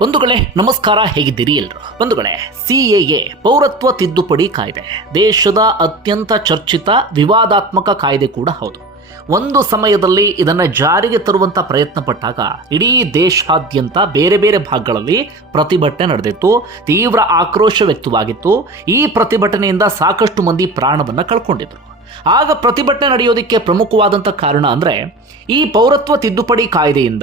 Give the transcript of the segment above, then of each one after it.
ಬಂಧುಗಳೇ, ನಮಸ್ಕಾರ, ಹೇಗಿದ್ದೀರಿ ಎಲ್ರು? ಬಂಧುಗಳೇ, ಸಿಎಎ ಪೌರತ್ವ ತಿದ್ದುಪಡಿ ಕಾಯ್ದೆ. ದೇಶದ ಅತ್ಯಂತ ಚರ್ಚಿತ, ವಿವಾದಾತ್ಮಕ ಕಾಯ್ದೆ ಕೂಡ ಹೌದು. ಒಂದು ಸಮಯದಲ್ಲಿ ಇದನ್ನು ಜಾರಿಗೆ ತರುವಂತ ಪ್ರಯತ್ನ ಪಟ್ಟಾಗ ಇಡೀ ದೇಶಾದ್ಯಂತ ಬೇರೆ ಬೇರೆ ಭಾಗಗಳಲ್ಲಿ ಪ್ರತಿಭಟನೆ ನಡೆದಿತ್ತು, ತೀವ್ರ ಆಕ್ರೋಶ ವ್ಯಕ್ತವಾಗಿತ್ತು. ಈ ಪ್ರತಿಭಟನೆಯಿಂದ ಸಾಕಷ್ಟು ಮಂದಿ ಪ್ರಾಣವನ್ನು ಕಳ್ಕೊಂಡಿದ್ರು. ಆಗ ಪ್ರತಿಭಟನೆ ನಡೆಯೋದಕ್ಕೆ ಪ್ರಮುಖವಾದಂಥ ಕಾರಣ ಅಂದರೆ ಈ ಪೌರತ್ವ ತಿದ್ದುಪಡಿ ಕಾಯ್ದೆಯಿಂದ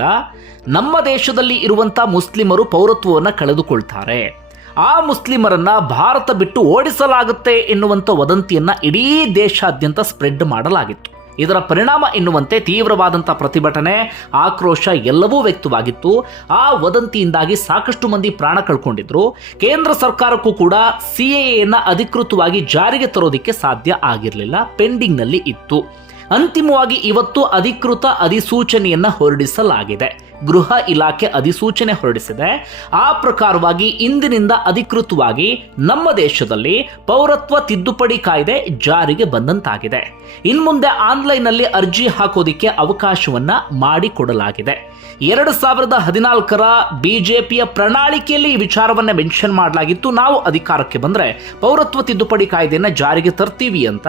ನಮ್ಮ ದೇಶದಲ್ಲಿ ಇರುವಂಥ ಮುಸ್ಲಿಮರು ಪೌರತ್ವವನ್ನು ಕಳೆದುಕೊಳ್ತಾರೆ. ಆ ಮುಸ್ಲಿಮರನ್ನು ಭಾರತ ಬಿಟ್ಟು ಓಡಿಸಲಾಗುತ್ತೆ ಎನ್ನುವಂಥ ವದಂತಿಯನ್ನು ಇಡೀ ದೇಶಾದ್ಯಂತ ಸ್ಪ್ರೆಡ್ ಮಾಡಲಾಗಿತ್ತು. ಇದರ ಪರಿಣಾಮ ಎನ್ನುವಂತೆ ತೀವ್ರವಾದಂಥ ಪ್ರತಿಭಟನೆ, ಆಕ್ರೋಶ ಎಲ್ಲವೂ ವ್ಯಕ್ತವಾಗಿತ್ತು. ಆ ವದಂತಿಯಿಂದಾಗಿ ಸಾಕಷ್ಟು ಮಂದಿ ಪ್ರಾಣ ಕಳ್ಕೊಂಡಿದ್ರು. ಕೇಂದ್ರ ಸರ್ಕಾರಕ್ಕೂ ಕೂಡ ಸಿಎಎನ ಅಧಿಕೃತವಾಗಿ ಜಾರಿಗೆ ತರೋದಕ್ಕೆ ಸಾಧ್ಯ ಆಗಿರಲಿಲ್ಲ. ಪೆಂಡಿಂಗ್ನಲ್ಲಿ ಇತ್ತು. ಅಂತಿಮವಾಗಿ ಇವತ್ತು ಅಧಿಕೃತ ಅಧಿಸೂಚನೆಯನ್ನು ಹೊರಡಿಸಲಾಗಿದೆ. ಗೃಹ ಇಲಾಖೆ ಅಧಿಸೂಚನೆ ಹೊರಡಿಸಿದೆ. ಆ ಪ್ರಕಾರವಾಗಿ ಇಂದಿನಿಂದ ಅಧಿಕೃತವಾಗಿ ನಮ್ಮ ದೇಶದಲ್ಲಿ ಪೌರತ್ವ ತಿದ್ದುಪಡಿ ಕಾಯ್ದೆ ಜಾರಿಗೆ ಬಂದಂತಾಗಿದೆ. ಇನ್ಮುಂದೆ ಆನ್ಲೈನ್ನಲ್ಲಿ ಅರ್ಜಿ ಹಾಕೋದಿಕ್ಕೆ ಅವಕಾಶವನ್ನ ಮಾಡಿಕೊಡಲಾಗಿದೆ. ಎರಡು ಸಾವಿರದ ಹದಿನಾಲ್ಕರ ಬಿಜೆಪಿಯ ಪ್ರಣಾಳಿಕೆಯಲ್ಲಿ ಈ ವಿಚಾರವನ್ನ ಮೆನ್ಷನ್ ಮಾಡಲಾಗಿತ್ತು. ನಾವು ಅಧಿಕಾರಕ್ಕೆ ಬಂದ್ರೆ ಪೌರತ್ವ ತಿದ್ದುಪಡಿ ಕಾಯ್ದೆಯನ್ನ ಜಾರಿಗೆ ತರ್ತೀವಿ ಅಂತ.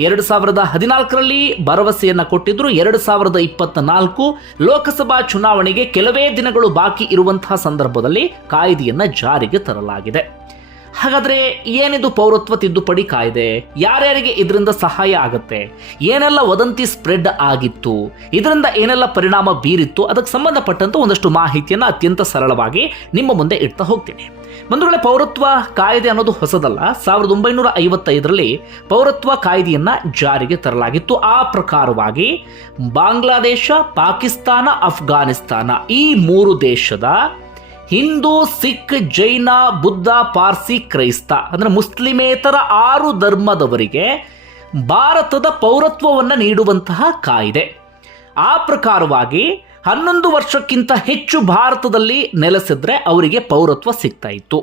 ಎರಡು ಸಾವಿರದ ಹದಿನಾಲ್ಕರಲ್ಲಿ ಭರವಸೆಯನ್ನ ಕೊಟ್ಟಿದ್ರು. ಎರಡು ಸಾವಿರದ ಇಪ್ಪತ್ತ ನಾಲ್ಕು ಲೋಕಸಭಾ ಚುನಾವಣೆಗೆ ಕೆಲವೇ ದಿನಗಳು ಬಾಕಿ ಇರುವಂತಹ ಸಂದರ್ಭದಲ್ಲಿ ಕಾಯ್ದೆಯನ್ನ ಜಾರಿಗೆ ತರಲಾಗಿದೆ. ಹಾಗಾದ್ರೆ ಏನಿದು ಪೌರತ್ವ ತಿದ್ದುಪಡಿ ಕಾಯ್ದೆ? ಯಾರ್ಯಾರಿಗೆ ಇದರಿಂದ ಸಹಾಯ ಆಗುತ್ತೆ? ಏನೆಲ್ಲ ವದಂತಿ ಸ್ಪ್ರೆಡ್ ಆಗಿತ್ತು? ಇದರಿಂದ ಏನೆಲ್ಲ ಪರಿಣಾಮ ಬೀರಿತ್ತು? ಅದಕ್ಕೆ ಸಂಬಂಧಪಟ್ಟಂತ ಒಂದಷ್ಟು ಮಾಹಿತಿಯನ್ನು ಅತ್ಯಂತ ಸರಳವಾಗಿ ನಿಮ್ಮ ಮುಂದೆ ಇಡ್ತಾ ಹೋಗ್ತೀನಿ. ಬಂಧುಗಳೇ, ಪೌರತ್ವ ಕಾಯ್ದೆ ಅನ್ನೋದು ಹೊಸದಲ್ಲ. ಸಾವಿರದ ಒಂಬೈನೂರ ಐವತ್ತೈದರಲ್ಲಿ ಪೌರತ್ವ ಕಾಯ್ದೆಯನ್ನ ಜಾರಿಗೆ ತರಲಾಗಿತ್ತು. ಆ ಪ್ರಕಾರವಾಗಿ ಬಾಂಗ್ಲಾದೇಶ, ಪಾಕಿಸ್ತಾನ, ಅಫ್ಘಾನಿಸ್ತಾನ ಈ ಮೂರು ದೇಶದ ಹಿಂದೂ, ಸಿಖ್, ಜೈನ, ಬುದ್ಧ, ಪಾರ್ಸಿ, ಕ್ರೈಸ್ತ. ಅಂದರೆ ಮುಸ್ಲಿಮೇತರ ಆರು ಧರ್ಮದವರಿಗೆ ಭಾರತದ ಪೌರತ್ವವನ್ನು ನೀಡುವಂತಹ ಕಾಯ್ದೆ. ಆ ಪ್ರಕಾರವಾಗಿ ಹನ್ನೊಂದು ವರ್ಷಕ್ಕಿಂತ ಹೆಚ್ಚು ಭಾರತದಲ್ಲಿ ನೆಲೆಸಿದ್ರೆ ಅವರಿಗೆ ಪೌರತ್ವ ಸಿಗ್ತಾ ಇತ್ತು.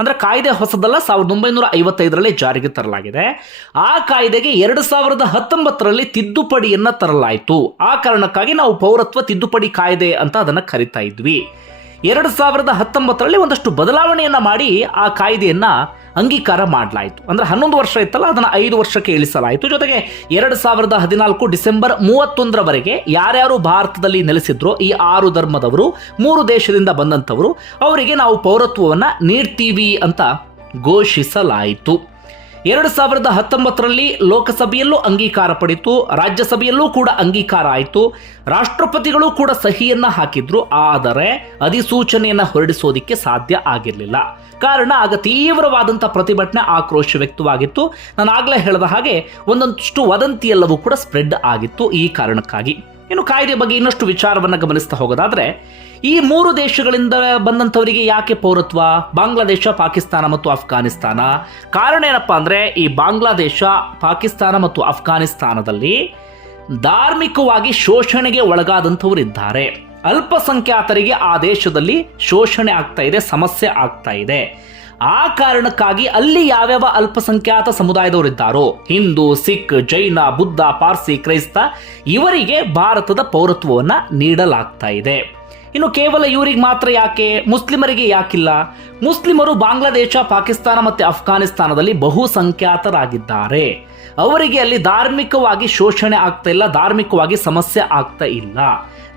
ಅಂದರೆ ಕಾಯ್ದೆ ಹೊಸದಲ್ಲ, ಸಾವಿರದ ಒಂಬೈನೂರ ಐವತ್ತೈದರಲ್ಲಿ ಜಾರಿಗೆ ತರಲಾಗಿದೆ. ಆ ಕಾಯ್ದೆಗೆ ಎರಡು ಸಾವಿರದ ಹತ್ತೊಂಬತ್ತರಲ್ಲಿ ತಿದ್ದುಪಡಿಯನ್ನು ತರಲಾಯಿತು. ಆ ಕಾರಣಕ್ಕಾಗಿ ನಾವು ಪೌರತ್ವ ತಿದ್ದುಪಡಿ ಕಾಯ್ದೆ ಅಂತ ಅದನ್ನು ಕರಿತಾ ಇದ್ವಿ. ಎರಡು ಸಾವಿರದ ಹತ್ತೊಂಬತ್ತರಲ್ಲಿ ಒಂದಷ್ಟು ಬದಲಾವಣೆಯನ್ನು ಮಾಡಿ ಆ ಕಾಯ್ದೆಯನ್ನು ಅಂಗೀಕಾರ ಮಾಡಲಾಯಿತು. ಅಂದ್ರೆ ಹನ್ನೊಂದು ವರ್ಷ ಇತ್ತಲ್ಲ, ಅದನ್ನು ಐದು ವರ್ಷಕ್ಕೆ ಇಳಿಸಲಾಯಿತು. ಜೊತೆಗೆ ಎರಡು ಸಾವಿರದ ಹದಿನಾಲ್ಕು ಡಿಸೆಂಬರ್ ಮೂವತ್ತೊಂದರವರೆಗೆ ಯಾರ್ಯಾರು ಭಾರತದಲ್ಲಿ ನೆಲೆಸಿದ್ರೋ ಈ ಆರು ಧರ್ಮದವರು, ಮೂರು ದೇಶದಿಂದ ಬಂದಂಥವರು, ಅವರಿಗೆ ನಾವು ಪೌರತ್ವವನ್ನು ನೀಡ್ತೀವಿ ಅಂತ ಘೋಷಿಸಲಾಯಿತು. ಎರಡು ಸಾವಿರದ ಹತ್ತೊಂಬತ್ತರಲ್ಲಿ ಲೋಕಸಭೆಯಲ್ಲೂ ಅಂಗೀಕಾರ ಪಡಿತು ರಾಜ್ಯಸಭೆಯಲ್ಲೂ ಕೂಡ ಅಂಗೀಕಾರ ಆಯಿತು. ರಾಷ್ಟ್ರಪತಿಗಳು ಕೂಡ ಸಹಿಯನ್ನ ಹಾಕಿದ್ರು. ಆದರೆ ಅಧಿಸೂಚನೆಯನ್ನು ಹೊರಡಿಸೋದಿಕ್ಕೆ ಸಾಧ್ಯ ಆಗಿರಲಿಲ್ಲ. ಕಾರಣ ಆಗ ತೀವ್ರವಾದಂಥ ಪ್ರತಿಭಟನೆ ಆಕ್ರೋಶ ವ್ಯಕ್ತವಾಗಿತ್ತು. ನಾನು ಆಗಲೇ ಹೇಳಿದ ಹಾಗೆ ಒಂದೊಂದಷ್ಟು ವದಂತಿ ಎಲ್ಲವೂ ಕೂಡ ಸ್ಪ್ರೆಡ್ ಆಗಿತ್ತು ಈ ಕಾರಣಕ್ಕಾಗಿ. ಇನ್ನು ಕಾಯ್ದೆ ಬಗ್ಗೆ ಇನ್ನಷ್ಟು ವಿಚಾರವನ್ನು ಗಮನಿಸ್ತಾ ಹೋಗೋದಾದ್ರೆ ಈ ಮೂರು ದೇಶಗಳಿಂದ ಬಂದಂಥವರಿಗೆ ಯಾಕೆ ಪೌರತ್ವ? ಬಾಂಗ್ಲಾದೇಶ, ಪಾಕಿಸ್ತಾನ ಮತ್ತು ಅಫ್ಘಾನಿಸ್ತಾನ ಕಾರಣ ಏನಪ್ಪಾ ಅಂದ್ರೆ ಈ ಬಾಂಗ್ಲಾದೇಶ, ಪಾಕಿಸ್ತಾನ ಮತ್ತು ಅಫ್ಘಾನಿಸ್ತಾನದಲ್ಲಿ ಧಾರ್ಮಿಕವಾಗಿ ಶೋಷಣೆಗೆ ಒಳಗಾದಂಥವರಿದ್ದಾರೆ. ಅಲ್ಪಸಂಖ್ಯಾತರಿಗೆ ಆ ದೇಶದಲ್ಲಿ ಶೋಷಣೆ ಆಗ್ತಾ ಇದೆ, ಸಮಸ್ಯೆ ಆಗ್ತಾ ಇದೆ. ಆ ಕಾರಣಕ್ಕಾಗಿ ಅಲ್ಲಿ ಯಾವ್ಯಾವ ಅಲ್ಪಸಂಖ್ಯಾತ ಸಮುದಾಯದವರಿದ್ದಾರೋ, ಹಿಂದೂ, ಸಿಖ್, ಜೈನ, ಬುದ್ಧ, ಪಾರ್ಸಿ, ಕ್ರೈಸ್ತ, ಇವರಿಗೆ ಭಾರತದ ಪೌರತ್ವವನ್ನ ನೀಡಲಾಗ್ತಾ ಇದೆ. ಇನ್ನು ಕೇವಲ ಇವರಿಗೆ ಮಾತ್ರ ಯಾಕೆ? ಮುಸ್ಲಿಮರಿಗೆ ಯಾಕಿಲ್ಲ? ಮುಸ್ಲಿಮರು ಬಾಂಗ್ಲಾದೇಶ, ಪಾಕಿಸ್ತಾನ ಮತ್ತು ಅಫ್ಘಾನಿಸ್ತಾನದಲ್ಲಿ ಬಹುಸಂಖ್ಯಾತರಾಗಿದ್ದಾರೆ. ಅವರಿಗೆ ಅಲ್ಲಿ ಧಾರ್ಮಿಕವಾಗಿ ಶೋಷಣೆ ಆಗ್ತಾ ಇಲ್ಲ, ಧಾರ್ಮಿಕವಾಗಿ ಸಮಸ್ಯೆ ಆಗ್ತಾ ಇಲ್ಲ.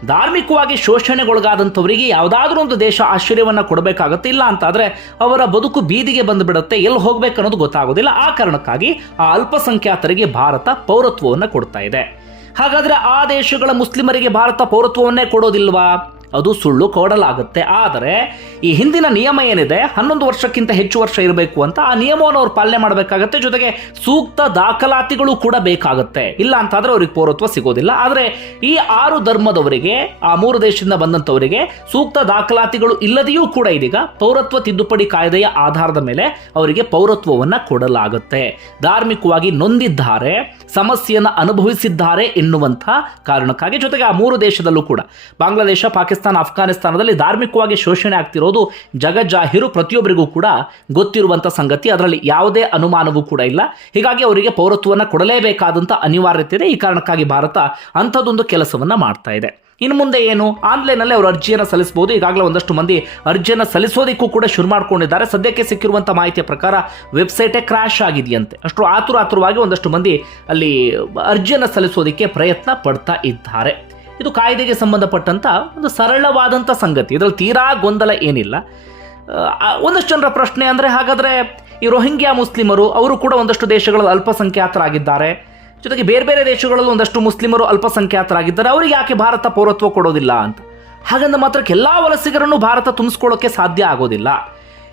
ಧಾರ್ಮಿಕವಾಗಿ ಶೋಷಣೆಗೊಳಗಾದಂಥವರಿಗೆ ಯಾವುದಾದ್ರೂ ಒಂದು ದೇಶ ಆಶ್ಚರ್ಯವನ್ನು ಕೊಡಬೇಕಾಗುತ್ತೆ, ಇಲ್ಲ ಅಂತಾದರೆ ಅವರ ಬದುಕು ಬೀದಿಗೆ ಬಂದುಬಿಡುತ್ತೆ, ಎಲ್ಲಿ ಹೋಗಬೇಕು ಅನ್ನೋದು ಗೊತ್ತಾಗೋದಿಲ್ಲ. ಆ ಕಾರಣಕ್ಕಾಗಿ ಆ ಅಲ್ಪಸಂಖ್ಯಾತರಿಗೆ ಭಾರತ ಪೌರತ್ವವನ್ನು ಕೊಡ್ತಾ ಇದೆ. ಹಾಗಾದರೆ ಆ ದೇಶಗಳ ಮುಸ್ಲಿಮರಿಗೆ ಭಾರತ ಪೌರತ್ವವನ್ನೇ ಕೊಡೋದಿಲ್ವಾ? ಅದು ಸುಳ್ಳು ಕೊಡಲಾಗುತ್ತೆ. ಆದರೆ ಈ ಹಿಂದಿನ ನಿಯಮ ಏನಿದೆ? ಹನ್ನೊಂದು ವರ್ಷಕ್ಕಿಂತ ಹೆಚ್ಚು ವರ್ಷ ಇರಬೇಕು ಅಂತ ಆ ನಿಯಮವನ್ನು ಅವ್ರು ಪಾಲನೆ ಮಾಡಬೇಕಾಗತ್ತೆ. ಜೊತೆಗೆ ಸೂಕ್ತ ದಾಖಲಾತಿಗಳು ಕೂಡ ಬೇಕಾಗುತ್ತೆ. ಇಲ್ಲ ಅಂತಾದ್ರೆ ಅವ್ರಿಗೆ ಪೌರತ್ವ ಸಿಗೋದಿಲ್ಲ. ಆದರೆ ಈ ಆರು ಧರ್ಮದವರಿಗೆ, ಆ ಮೂರು ದೇಶದಿಂದ ಬಂದಂತವರಿಗೆ ಸೂಕ್ತ ದಾಖಲಾತಿಗಳು ಇಲ್ಲದೆಯೂ ಕೂಡ ಇದೀಗ ಪೌರತ್ವ ತಿದ್ದುಪಡಿ ಕಾಯ್ದೆಯ ಆಧಾರದ ಮೇಲೆ ಅವರಿಗೆ ಪೌರತ್ವವನ್ನು ಕೊಡಲಾಗುತ್ತೆ. ಧಾರ್ಮಿಕವಾಗಿ ನೊಂದಿದ್ದಾರೆ, ಸಮಸ್ಯೆಯನ್ನು ಅನುಭವಿಸಿದ್ದಾರೆ ಎನ್ನುವಂತಹ ಕಾರಣಕ್ಕಾಗಿ ಜೊತೆಗೆ ಆ ಮೂರು ದೇಶದಲ್ಲೂ ಕೂಡ. ಬಾಂಗ್ಲಾದೇಶ, ಪಾಕಿಸ್ತಾನ ಅಫ್ಘಾನಿಸ್ತಾನದಲ್ಲಿ ಧಾರ್ಮಿಕವಾಗಿ ಶೋಷಣೆ ಆಗ್ತಿರೋದು ಜಗಜ್ಜಾಹಿರು ಪ್ರತಿಯೊಬ್ಬರಿಗೂ ಕೂಡ ಗೊತ್ತಿರುವಂಥ ಸಂಗತಿ. ಅದರಲ್ಲಿ ಯಾವುದೇ ಅನುಮಾನವೂ ಕೂಡ ಇಲ್ಲ. ಹೀಗಾಗಿ ಅವರಿಗೆ ಪೌರತ್ವವನ್ನು ಕೊಡಲೇಬೇಕಾದಂಥ ಅನಿವಾರ್ಯತೆ ಇದೆ. ಈ ಕಾರಣಕ್ಕಾಗಿ ಭಾರತ ಅಂಥದ್ದೊಂದು ಕೆಲಸವನ್ನು ಮಾಡ್ತಾ ಇದೆ. ಇನ್ನು ಮುಂದೆ ಏನು? ಆನ್ಲೈನಲ್ಲಿ ಅವರು ಅರ್ಜಿಯನ್ನು ಸಲ್ಲಿಸಬಹುದು. ಈಗಾಗಲೇ ಒಂದಷ್ಟು ಮಂದಿ ಅರ್ಜಿಯನ್ನು ಸಲ್ಲಿಸೋದಕ್ಕೂ ಕೂಡ ಶುರು ಮಾಡ್ಕೊಂಡಿದ್ದಾರೆ. ಸದ್ಯಕ್ಕೆ ಸಿಕ್ಕಿರುವಂಥ ಮಾಹಿತಿಯ ಪ್ರಕಾರ ವೆಬ್ಸೈಟೇ ಕ್ರ್ಯಾಶ್ ಆಗಿದೆಯಂತೆ. ಅಷ್ಟು ಆತುರ ಆತುರವಾಗಿ ಒಂದಷ್ಟು ಮಂದಿ ಅಲ್ಲಿ ಅರ್ಜಿಯನ್ನು ಸಲ್ಲಿಸೋದಕ್ಕೆ ಪ್ರಯತ್ನ ಪಡ್ತಾ ಇದ್ದಾರೆ. ಇದು ಕಾಯ್ದೆಗೆ ಸಂಬಂಧಪಟ್ಟಂಥ ಒಂದು ಸರಳವಾದಂಥ ಸಂಗತಿ. ಇದರಲ್ಲಿ ತೀರಾ ಗೊಂದಲ ಏನಿಲ್ಲ. ಒಂದಷ್ಟು ಜನರ ಪ್ರಶ್ನೆ ಅಂದರೆ ಹಾಗಾದರೆ ಈ ರೋಹಿಂಗ್ಯಾ ಮುಸ್ಲಿಮರು ಅವರು ಕೂಡ ಒಂದಷ್ಟು ದೇಶಗಳಲ್ಲಿ ಅಲ್ಪಸಂಖ್ಯಾತರಾಗಿದ್ದಾರೆ. ಜೊತೆಗೆ ಬೇರೆ ಬೇರೆ ದೇಶಗಳಲ್ಲೂ ಒಂದಷ್ಟು ಮುಸ್ಲಿಮರು ಅಲ್ಪಸಂಖ್ಯಾತರಾಗಿದ್ದಾರೆ. ಅವರಿಗೆ ಯಾಕೆ ಭಾರತ ಪೌರತ್ವ ಕೊಡೋದಿಲ್ಲ ಅಂತ? ಹಾಗಂದ ಮಾತ್ರಕ್ಕೆ ಎಲ್ಲ ವಲಸಿಗರನ್ನು ಭಾರತ ತುಂಬಿಸ್ಕೊಳ್ಳೋಕ್ಕೆ ಸಾಧ್ಯ ಆಗೋದಿಲ್ಲ.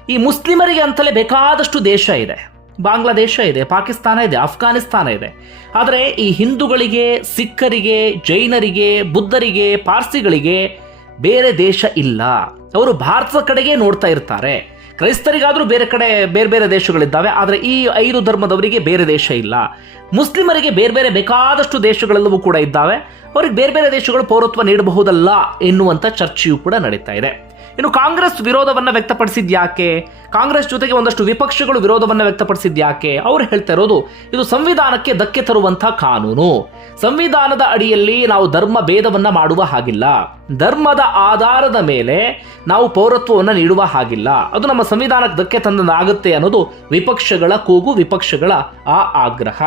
ಈ ಮುಸ್ಲಿಮರಿಗೆ ಅಂತಲೇ ಬೇಕಾದಷ್ಟು ದೇಶ ಇದೆ. ಬಾಂಗ್ಲಾದೇಶ ಇದೆ, ಪಾಕಿಸ್ತಾನ ಇದೆ ಅಫ್ಘಾನಿಸ್ತಾನ ಇದೆ. ಆದರೆ ಈ ಹಿಂದೂಗಳಿಗೆ, ಸಿಖ್ಖರಿಗೆ, ಜೈನರಿಗೆ, ಬುದ್ಧರಿಗೆ, ಪಾರ್ಸಿಗಳಿಗೆ ಬೇರೆ ದೇಶ ಇಲ್ಲ. ಅವರು ಭಾರತದ ಕಡೆಗೆ ನೋಡ್ತಾ ಇರ್ತಾರೆ. ಕ್ರೈಸ್ತರಿಗಾದರೂ ಬೇರೆ ಕಡೆ, ಬೇರೆ ಬೇರೆ ದೇಶಗಳಿದ್ದಾವೆ, ಆದರೆ ಈ ಐದು ಧರ್ಮದವರಿಗೆ ಬೇರೆ ದೇಶ ಇಲ್ಲ. ಮುಸ್ಲಿಮರಿಗೆ ಬೇರೆ ಬೇರೆ ಬೇಕಾದಷ್ಟು ದೇಶಗಳೆಲ್ಲವೂ ಕೂಡ ಇದ್ದಾವೆ. ಅವರಿಗೆ ಬೇರೆ ಬೇರೆ ದೇಶಗಳು ಪೌರತ್ವ ನೀಡಬಹುದಲ್ಲ ಎನ್ನುವಂಥ ಚರ್ಚೆಯೂ ಕೂಡ ನಡೀತಾ ಇದೆ. ಇನ್ನು ಕಾಂಗ್ರೆಸ್ ವಿರೋಧವನ್ನು ವ್ಯಕ್ತಪಡಿಸಿದ್ ಯಾಕೆ? ಕಾಂಗ್ರೆಸ್ ಜೊತೆಗೆ ಒಂದಷ್ಟು ವಿಪಕ್ಷಗಳು ವಿರೋಧವನ್ನು ವ್ಯಕ್ತಪಡಿಸಿದ್ ಯಾಕೆ? ಅವ್ರು ಹೇಳ್ತಾ ಇರೋದು, ಇದು ಸಂವಿಧಾನಕ್ಕೆ ಧಕ್ಕೆ ತರುವಂತಹ ಕಾನೂನು. ಸಂವಿಧಾನದ ಅಡಿಯಲ್ಲಿ ನಾವು ಧರ್ಮ ಭೇದವನ್ನು ಮಾಡುವ ಹಾಗಿಲ್ಲ. ಧರ್ಮದ ಆಧಾರದ ಮೇಲೆ ನಾವು ಪೌರತ್ವವನ್ನು ನೀಡುವ ಹಾಗಿಲ್ಲ. ಅದು ನಮ್ಮ ಸಂವಿಧಾನಕ್ಕೆ ಧಕ್ಕೆ ತಂದಾಗುತ್ತೆ ಅನ್ನೋದು ವಿಪಕ್ಷಗಳ ಕೂಗು, ವಿಪಕ್ಷಗಳ ಆ ಆಗ್ರಹ.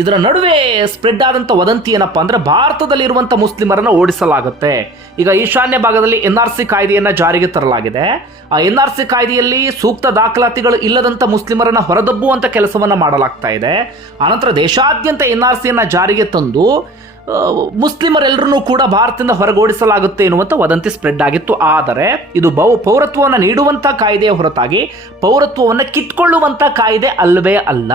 ಇದರ ನಡುವೆ ಸ್ಪ್ರೆಡ್ ಆದಂಥ ವದಂತಿ ಏನಪ್ಪಾ ಅಂದ್ರೆ ಭಾರತದಲ್ಲಿರುವಂಥ ಮುಸ್ಲಿಮರನ್ನು ಓಡಿಸಲಾಗುತ್ತೆ. ಈಗ ಈಶಾನ್ಯ ಭಾಗದಲ್ಲಿ ಎನ್ ಆರ್ ಸಿ ಕಾಯ್ದೆಯನ್ನು ಜಾರಿಗೆ ತರಲಾಗಿದೆ. ಆ ಎನ್ ಆರ್ ಸಿ ಕಾಯ್ದೆಯಲ್ಲಿ ಸೂಕ್ತ ದಾಖಲಾತಿಗಳು ಇಲ್ಲದಂಥ ಮುಸ್ಲಿಮರನ್ನು ಹೊರದಬ್ಬುವಂಥ ಕೆಲಸವನ್ನ ಮಾಡಲಾಗ್ತಾ ಇದೆ. ಆನಂತರ ದೇಶಾದ್ಯಂತ ಎನ್ ಆರ್ ಸಿಯನ್ನು ಜಾರಿಗೆ ತಂದು ಮುಸ್ಲಿಮರೆಲ್ಲರೂ ಕೂಡ ಭಾರತದಿಂದ ಹೊರಗೋಡಿಸಲಾಗುತ್ತೆ ಎನ್ನುವಂಥ ವದಂತಿ ಸ್ಪ್ರೆಡ್ ಆಗಿತ್ತು. ಆದರೆ ಇದು ಬಹು ಪೌರತ್ವವನ್ನು ನೀಡುವಂಥ ಕಾಯ್ದೆಯ ಹೊರತಾಗಿ ಪೌರತ್ವವನ್ನು ಕಿತ್ಕೊಳ್ಳುವಂಥ ಕಾಯ್ದೆ ಅಲ್ಲವೇ ಅಲ್ಲ.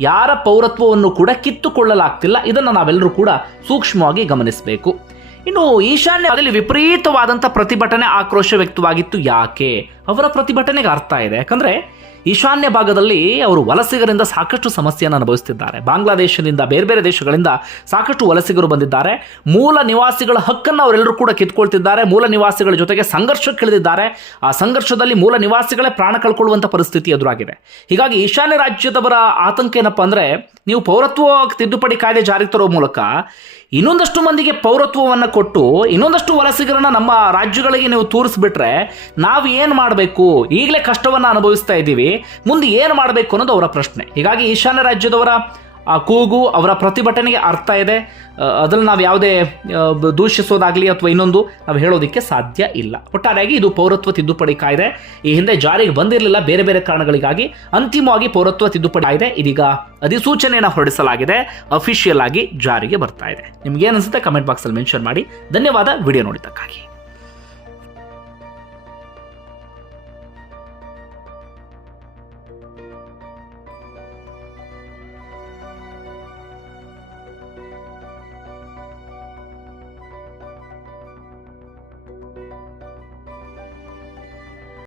ಯಾರ ಪೌರತ್ವವನ್ನು ಕೂಡ ಕಿತ್ತುಕೊಳ್ಳಲಾಗ್ತಿಲ್ಲ. ಇದನ್ನು ನಾವೆಲ್ಲರೂ ಕೂಡ ಸೂಕ್ಷ್ಮವಾಗಿ ಗಮನಿಸಬೇಕು. ಇನ್ನು ಈಶಾನ್ಯದಲ್ಲಿ ವಿಪರೀತವಾದಂಥ ಪ್ರತಿಭಟನೆ ಆಕ್ರೋಶ ವ್ಯಕ್ತವಾಗಿತ್ತು. ಯಾಕೆ? ಅವರ ಪ್ರತಿಭಟನೆಗೆ ಅರ್ಥ ಇದೆ. ಯಾಕಂದ್ರೆ ಈಶಾನ್ಯ ಭಾಗದಲ್ಲಿ ಅವರು ವಲಸಿಗರಿಂದ ಸಾಕಷ್ಟು ಸಮಸ್ಯೆಯನ್ನು ಅನುಭವಿಸುತ್ತಿದ್ದಾರೆ ಬಾಂಗ್ಲಾದೇಶದಿಂದ, ಬೇರೆ ಬೇರೆ ದೇಶಗಳಿಂದ ಸಾಕಷ್ಟು ವಲಸಿಗರು ಬಂದಿದ್ದಾರೆ. ಮೂಲ ನಿವಾಸಿಗಳ ಹಕ್ಕನ್ನು ಅವರೆಲ್ಲರೂ ಕೂಡ ಕಿತ್ಕೊಳ್ತಿದ್ದಾರೆ. ಮೂಲ ನಿವಾಸಿಗಳ ಜೊತೆಗೆ ಸಂಘರ್ಷಕ್ಕಿಳಿದಿದ್ದಾರೆ ಆ ಸಂಘರ್ಷದಲ್ಲಿ ಮೂಲ ನಿವಾಸಿಗಳೇ ಪ್ರಾಣ ಕಳ್ಕೊಳ್ಳುವಂಥ ಪರಿಸ್ಥಿತಿ ಎದುರಾಗಿದೆ. ಹೀಗಾಗಿ ಈಶಾನ್ಯ ರಾಜ್ಯದವರ ಆತಂಕ ಏನಪ್ಪ ಅಂದರೆ, ನೀವು ಪೌರತ್ವ ತಿದ್ದುಪಡಿ ಕಾಯ್ದೆ ಜಾರಿಗೆ ತರೋ ಮೂಲಕ ಇನ್ನೊಂದಷ್ಟು ಮಂದಿಗೆ ಪೌರತ್ವವನ್ನು ಕೊಟ್ಟು ಇನ್ನೊಂದಷ್ಟು ವಲಸಿಗರನ್ನ ನಮ್ಮ ರಾಜ್ಯಗಳಿಗೆ ನೀವು ತೋರಿಸ್ಬಿಟ್ರೆ ನಾವು ಏನು ಮಾಡಬೇಕು? ಈಗಲೇ ಕಷ್ಟವನ್ನು ಅನುಭವಿಸ್ತಾ ಇದ್ದೀವಿ. ಮುಂದೆ ಏನು ಮಾಡಬೇಕು ಅನ್ನೋದು ಅವರ ಪ್ರಶ್ನೆ. ಹೀಗಾಗಿ ಈಶಾನ್ಯ ರಾಜ್ಯದವರ ಆ ಕೂಗು ಅವರ ಪ್ರತಿಭಟನೆಗೆ ಅರ್ಥ ಇದೆ. ಅದ್ರಲ್ಲಿ ನಾವು ಯಾವುದೇ ದೂಷಿಸೋದಾಗಲಿ ಅಥವಾ ಇನ್ನೊಂದು ನಾವು ಹೇಳೋದಕ್ಕೆ ಸಾಧ್ಯ ಇಲ್ಲ. ಒಟ್ಟಾರೆಯಾಗಿ ಇದು ಪೌರತ್ವ ತಿದ್ದುಪಡಿ ಕಾಯ್ದೆ. ಈ ಹಿಂದೆ ಜಾರಿಗೆ ಬಂದಿರಲಿಲ್ಲ ಬೇರೆ ಬೇರೆ ಕಾರಣಗಳಿಗಾಗಿ ಅಂತಿಮವಾಗಿ ಪೌರತ್ವ ತಿದ್ದುಪಡಿ ಕಾಯ್ದೆ ಇದೀಗ ಅಧಿಸೂಚನೆಯನ್ನು ಹೊರಡಿಸಲಾಗಿದೆ. ಅಫಿಷಿಯಲ್ ಆಗಿ ಜಾರಿಗೆ ಬರ್ತಾ ಇದೆ. ನಿಮ್ಗೆ ಅನಿಸುತ್ತೆ? ಕಮೆಂಟ್ ಬಾಕ್ಸಲ್ಲಿ ಮೆನ್ಷನ್ ಮಾಡಿ. ಧನ್ಯವಾದ. ವಿಡಿಯೋ ನೋಡಿದ್ದಕ್ಕಾಗಿ.